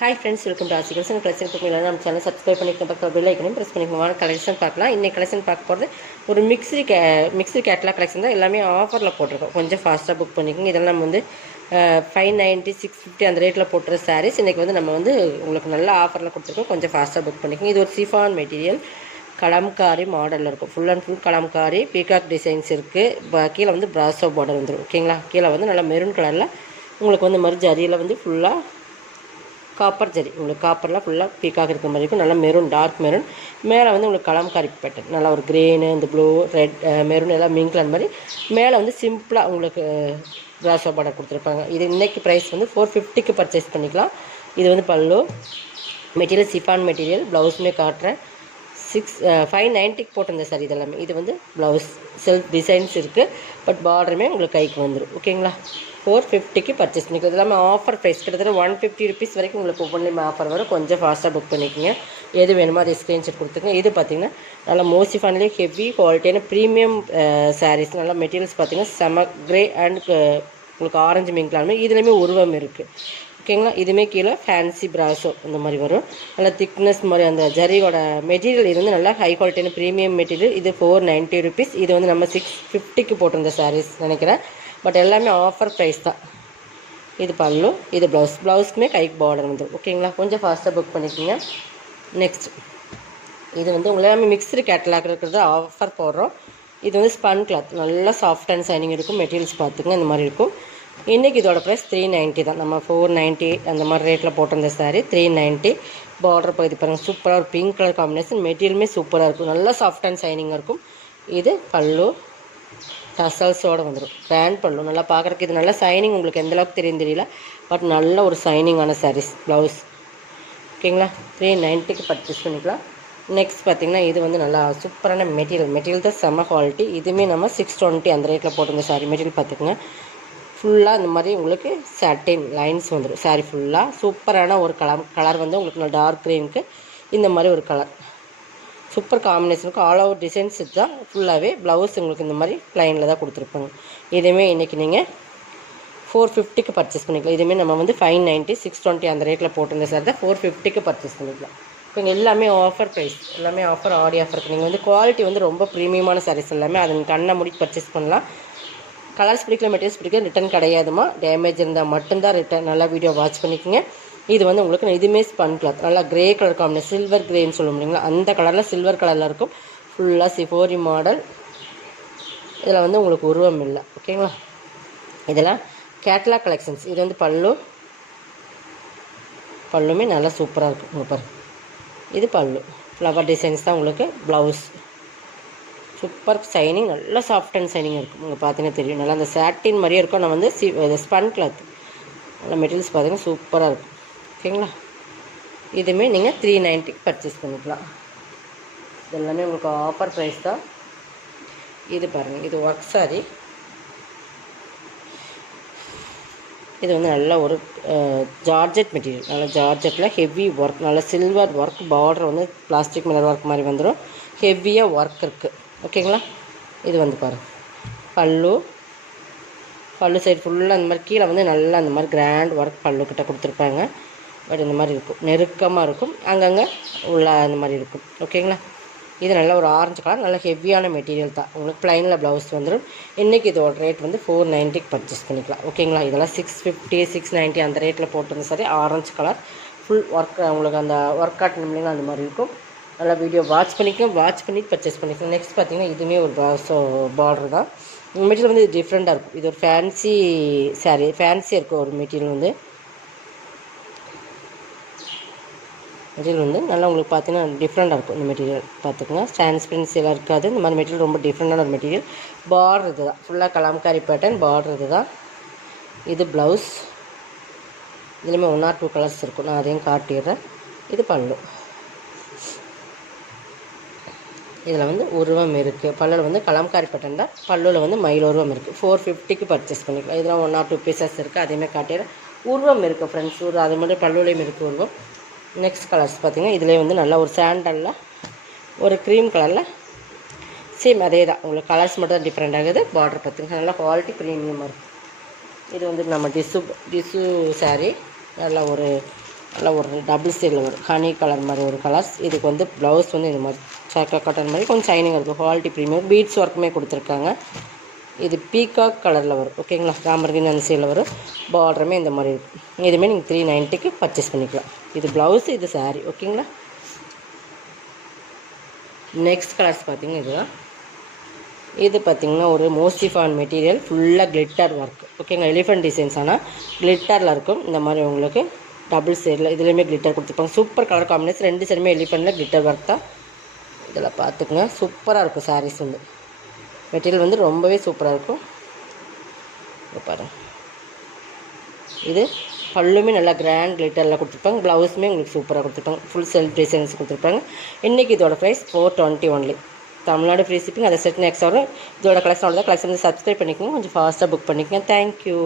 Hi friends, welcome to ஆசி collection. Collection பார்க்கலாம் நம்ம சேனல் சப்ஸ்கிரைப் பண்ணிக்க பக்கம் பெல் ஐக்கனையும் ப்ரெஸ் பண்ணிக்கோங்க. கலெக்ஷன் பார்க்கலாம். இன்றைக்கி கலெக்ஷன் பார்க்க போகிறது ஒரு மிக்ஸி கேட்லாக் கலெக்ஷன் தான். எல்லாமே ஆஃபரில் போட்டிருக்கோம். கொஞ்சம் ஃபாஸ்ட்டாக புக் பண்ணிக்கோங்க. இதெல்லாம் நம்ம வந்து 590 650 அந்த ரேட்டில் போட்டுற சாரீஸ் இன்றைக்கி வந்து நம்ம வந்து உங்களுக்கு நல்ல ஆஃபரில் கொடுத்துருக்கோம். கொஞ்சம் ஃபாஸ்ட்டாக புக் பண்ணிக்கோங்க. இது ஒரு சிஃபான் மெட்டீரியல், கலம்காரி மாடலில் இருக்கும். Full and full Kalamkari, peacock designs இருக்குது. கீழே வந்து பிராசோ பார்டர் வந்துடும். ஓகேங்களா? கீழே வந்து நல்லா மெரூன் கலரில் உங்களுக்கு வந்து மாதிரி ஜரியில் வந்து ஃபுல்லாக காப்பர் ஜரி, உங்களுக்கு காப்பரில் ஃபுல்லாக பீக்காக இருக்கிற மாதிரி இருக்கும். நல்லா மெரூன், டார்க் மெரூன். மேலே வந்து உங்களுக்கு கலம்காரி பேட்டர்ன், நல்லா ஒரு க்ரீனு, இந்த ப்ளூ, ரெட், மெரூன் எல்லாம் மிங்கில் அந்த மாதிரி. மேலே வந்து சிம்பிளாக உங்களுக்கு பிராசோ பார்டர் கொடுத்துருப்பாங்க. இது இன்றைக்கி ப்ரைஸ் வந்து 450க்கு பர்ச்சேஸ் பண்ணிக்கலாம். இது வந்து பல்லு மெட்டீரியல் சிஃபான் மெட்டீரியல். ப்ளவுஸுமே காட்டுறேன். 590க்கு போட்டிருந்தேன் சார் இதெல்லாமே. இது வந்து ப்ளவுஸ் செல்ஃப் டிசைன்ஸ் இருக்குது, பட் பார்டருமே உங்களுக்கு கைக்கு வந்துடும். ஓகேங்களா? 450க்கு பர்ச்சேஸ் பண்ணிக்கோ. இது எல்லாமே ஆஃபர் ப்ரைஸ், கிட்டத்தட்ட 150 ருபீஸ் வரைக்கும் உங்களுக்கு ஒவ்வொன்றிலுமே ஆஃபர் வரும். கொஞ்சம் ஃபாஸ்ட்டாக புக் பண்ணிக்கோங்க. எது வேணுமோ அதை ஸ்க்ரீன்ஷாட் கொடுத்துங்க. இது பார்த்திங்கன்னா நல்லா மோசிஃபான்லேயே ஹெவி குவாலிட்டியான ப்ரீமியம் சாரீஸ். நல்லா மெட்டீரியல்ஸ் பார்த்திங்கன்னா செம கிரே அண்ட் உங்களுக்கு ஆரஞ்சு மிங்க்லாமே. இதுலேயுமே உருவம் இருக்குது. ஓகேங்களா? இதுவுமே கீழே ஃபேன்சி பிராசோ இந்த மாதிரி வரும். நல்லா திக்னஸ் மாதிரி அந்த ஜரியோட மெட்டீரியல். இது வந்து நல்லா ஹை குவாலிட்டியான ப்ரீமியம் மெட்டீரியல். இது 490 ருபீஸ். இது வந்து நம்ம 650க்கு போட்டிருந்த சாரீஸ் நினைக்கிறேன். பட் எல்லாமே ஆஃபர் ப்ரைஸ் தான். இது பல்லு, இது ப்ளவுஸ்க்குமே கைக்கு பார்டர் வந்துடும். ஓகேங்களா? கொஞ்சம் ஃபாஸ்ட்டாக புக் பண்ணிக்கோங்க. நெக்ஸ்ட் இது வந்து எல்லாமே மிக்ஸ்டு கேட்டலாக் இருக்கிறது ஆஃபர் போடுறோம். இது வந்து ஸ்பன் கிளாத், நல்லா சாஃப்ட் அண்ட் சைனிங் இருக்கும். மெட்டீரியல்ஸ் பார்த்துங்க இந்த மாதிரி இருக்கும். இன்றைக்கி இதோட ப்ரைஸ் 390 தான். நம்ம 490 அந்த மாதிரி ரேட்டில் போட்டிருந்த சாரீ 390. பார்டர் பகுதி பாருங்கள், சூப்பராக ஒரு பிங்க் கலர் காம்பினேஷன். மெட்டீரியலுமே சூப்பராக இருக்கும், நல்லா சாஃப்ட் அண்ட் சைனிங்காக இருக்கும். இது பல்லு டசல்ஸோடு வந்துடும். கிராண்ட் பல்லு, நல்லா பார்க்குறக்கு இது நல்லா சைனிங். உங்களுக்கு எந்தளவுக்கு தெரியும் தெரியல, பட் நல்ல ஒரு சைனிங்கான சாரீஸ். ப்ளவுஸ் ஓகேங்களா? 390க்கு பர்ச்சேஸ் பண்ணிக்கலாம். நெக்ஸ்ட் பார்த்திங்கன்னா இது வந்து நல்லா சூப்பரான மெட்டீரியல் தான் செம்ம குவாலிட்டி. இதுவுமே நம்ம 620 அந்த ரேட்டில் போட்டிருந்த சாரீ. மெட்டீரியல் பார்த்துக்குங்க, ஃபுல்லாக இந்த மாதிரி உங்களுக்கு சாட்டின் லைன்ஸ் வந்துடும். சாரீ ஃபுல்லாக சூப்பரான ஒரு கலர் வந்து உங்களுக்கு நல்லா டார்க் க்ரீனுக்கு இந்த மாதிரி ஒரு கலர் சூப்பர் காம்பினேஷனுக்கு. ஆல் ஓவர் டிசைன்ஸ் தான் ஃபுல்லாகவே. ப்ளவுஸ் உங்களுக்கு இந்த மாதிரி ப்ளைனில் தான் கொடுத்துருப்பாங்க. இதுவுமே இன்றைக்கி நீங்கள் 450க்கு பர்ச்சேஸ் பண்ணிக்கலாம். இதுவுமே நம்ம வந்து 590 620 அந்த ரேட்டில் போட்டிருந்த சார் தான் 450க்கு பர்ச்சேஸ் பண்ணிக்கலாம். இப்போ எல்லாமே ஆஃபர் ப்ரைஸ், எல்லாமே ஆஃபர், ஆடி ஆஃபருக்கு. நீங்கள் வந்து குவாலிட்டி வந்து ரொம்ப ப்ரீமியமான சாரீஸ் எல்லாமே. அதை நீங்கள் கண்ணை மூடி பர்ச்சேஸ் பண்ணலாம். கலர்ஸ் பிடிக்கல, மெட்டீரியல்ஸ் பிடிக்கல, ரிட்டன் கிடையாதுமா. டேமேஜ் இருந்தால் மட்டும்தான் ரிட்டன். நல்லா வீடியோ வாட்ச் பண்ணிக்கோங்க. இது வந்து உங்களுக்கு இதுவுமே ஸ்பன் கிளாத், நல்லா கிரே கலர் காம்பினேஷன், சில்வர் கிரேன்னு சொல்ல முடியுங்களா, அந்த கலரில் சில்வர் கலரில் இருக்கும். ஃபுல்லாக சிஃபோரி மாடல். இதில் வந்து உங்களுக்கு உருவம் இல்லை. ஓகேங்களா? இதெல்லாம் கேட்லாக் கலெக்ஷன்ஸ். இது வந்து பல்லுமே நல்லா சூப்பராக இருக்கும். உங்கள் பாரு, இது பல்லு ஃப்ளவர் டிசைன்ஸ் தான். உங்களுக்கு ப்ளவுஸ் சூப்பர் சைனிங், நல்லா சாஃப்ட் அண்ட் சைனிங் இருக்கும். உங்களுக்கு பார்த்தீங்கன்னா தெரியும், நல்லா அந்த சாட்டின் மாதிரியே இருக்கும். நான் வந்து ஸ்பன் கிளாத், நல்லா மெட்டீரியல்ஸ் பார்த்தீங்கன்னா சூப்பராக இருக்கும். ஓகேங்களா? இதுவுமே நீங்கள் 390க்கு பர்ச்சேஸ் பண்ணிக்கலாம். இது எல்லாமே உங்களுக்கு ஆஃபர் ப்ரைஸ் தான். இது பாருங்கள், இது ஒர்க் சாரி. இது வந்து நல்ல ஒரு ஜார்ஜெட் மெட்டீரியல், நல்ல ஜார்ஜெட்டில் ஹெவி ஒர்க், நல்ல சில்வர் ஒர்க். பார்டர் வந்து பிளாஸ்டிக் மிரர் ஒர்க் மாதிரி வந்துடும். ஹெவியாக ஒர்க் இருக்குது. ஓகேங்களா? இது வந்து பாருங்கள், பல்லு சைடு ஃபுல்லாக அந்த மாதிரி. கீழே வந்து நல்லா அந்த மாதிரி கிராண்ட் ஒர்க் பல்லுக்கிட்ட கொடுத்துருப்பாங்க. பட் இந்த மாதிரி இருக்கும், நெருக்கமாக இருக்கும், அங்கங்கே உள்ள அந்த மாதிரி இருக்கும். ஓகேங்களா? இது நல்ல ஒரு ஆரஞ்சு கலர், நல்ல ஹெவியான மெட்டீரியல் தான். உங்களுக்கு ப்ளைனில் ப்ளவுஸ் வந்துடும். இன்றைக்கி இதோட ரேட் வந்து 490க்கு பர்ச்சேஸ் பண்ணிக்கலாம். ஓகேங்களா? இதெல்லாம் 650 690 அந்த ரேட்டில் போட்டிருந்த சரி. ஆரஞ்சு கலர் ஃபுல் ஒர்க், உங்களுக்கு அந்த ஒர்க் காட்டன் இல்லைங்களா, அந்த மாதிரி இருக்கும். நல்லா வீடியோ வாட்ச் பண்ணி பர்ச்சேஸ் பண்ணிக்கலாம். நெக்ஸ்ட் பார்த்திங்கன்னா இதுவுமே ஒரு பார்டர் தான். மெட்டீரியல் வந்து டிஃப்ரெண்ட்டாக இருக்கும். இது ஒரு ஃபேன்சி சாரீ, ஃபேன்சியாக இருக்கும் ஒரு மெட்டீரியல் வந்து நல்லா உங்களுக்கு பார்த்தீங்கன்னா டிஃப்ரெண்ட்டாக இருக்கும். இந்த மெட்டீரியல் பார்த்துக்கோங்க, டிரான்ஸ்பரன்சி எல்லாம் இருக்காது. இந்த மாதிரி மெட்டீரியல் ரொம்ப டிஃப்ரெண்டான ஒரு மெட்டீரியல். பார்டர் இது தான், ஃபுல்லாக கலாம்காரி பேட்டர்ன். பார்டர் இது தான். இது ப்ளவுஸ். இதுலேயுமே 1 or 2 கலர்ஸ் இருக்கும், நான் அதையும் காட்டிடுறேன். இது பல்லு. இதில் வந்து உருவம் இருக்குது. பல்லில் வந்து கலம்காரி பட்டன் தான். பல்லுவில் வந்து மயில் உருவம் இருக்குது. 450க்கு பர்ச்சேஸ் பண்ணிக்கலாம். இதெல்லாம் 1 or 2 பீசஸ் இருக்குது, அதையுமே காட்டிடுறேன். உருவம் இருக்குது ஃப்ரெண்ட்ஸ், அது மட்டும் பல்லுலையும் இருக்குது உருவம். நெக்ஸ்ட் கலர்ஸ் பார்த்திங்கன்னா இதிலே வந்து நல்லா ஒரு சாண்டலில் ஒரு க்ரீம் கலரில் சேம் அதே தான். உங்களுக்கு கலர்ஸ் மட்டும் தான் டிஃப்ரெண்ட் ஆகுது. பார்டர் பார்த்திங்கன்னா நல்லா குவாலிட்டி ப்ரீமியமாக இருக்குது. இது வந்து நம்ம டிஷ்யூ சாரீ. நல்லா ஒரு நல்லா ஒரு டபுள் சைடில் வரும் ஹனி கலர் மாதிரி ஒரு கலர்ஸ். இதுக்கு வந்து ப்ளவுஸ் வந்து இந்த மாதிரி சாக்கா காட்டன் மாதிரி கொஞ்சம் ஷைனிங் இருக்கும். குவாலிட்டி ப்ரீமியம் பீட்ஸ் ஒர்க்குமே கொடுத்துருக்காங்க. இது பீகாக் கலரில் வரும். ஓகேங்களா, ராமர் கிரீன் அந்த சைடில் வரும். பார்டருமே இந்த மாதிரி இருக்கும். இதுவுமே நீங்கள் 390க்கு பர்ச்சேஸ் பண்ணிக்கலாம். இது ப்ளவுஸு, இது சாரீ. ஓகேங்களா. நெக்ஸ்ட் கலர்ஸ் பார்த்திங்கன்னா இதுதான். இது பார்த்திங்கன்னா ஒரு மோஸ்டிஃபான் மெட்டீரியல், ஃபுல்லாக கிளிட்டர் ஒர்க். ஓகேங்களா, எலிஃபென்ட் டிசைன்ஸ் ஆனால் கிளிட்டரில் இருக்கும். இந்த மாதிரி உங்களுக்கு டபுள் சைடில் இதுலேயுமே கிளிட்டர் கொடுத்துருப்பாங்க. Super colour combination. 2 சைடுமே எலிஃபென்ட்டில் கிளிட்டர் ஒர்க் தான். இதில் பார்த்துக்குங்க, சூப்பராக இருக்கும் சாரீஸ் வந்து. மெட்டீரியல் வந்து ரொம்பவே சூப்பராக இருக்கும். பாருங்கள், இது பல்லுமே நல்லா கிராண்ட் கிளிட்டரில் கொடுத்துருப்பாங்க. ப்ளவுஸுமே உங்களுக்கு சூப்பராக கொடுத்துருப்பாங்க. ஃபுல் செல்ஃப் டிசைன்ஸ் கொடுத்துருப்பாங்க. இன்றைக்கி இதோட price 420 only. Tamil Nadu free shipping. அதை செட் நெக்ஸ்ட் வரும். இதோட கலெக்ஷன் தான். கலெக்ஷன் வந்து சப்ஸ்கிரைப் பண்ணிக்கோங்க, கொஞ்சம் ஃபாஸ்ட்டாக புக் பண்ணிக்கோங்க. தேங்க்யூ.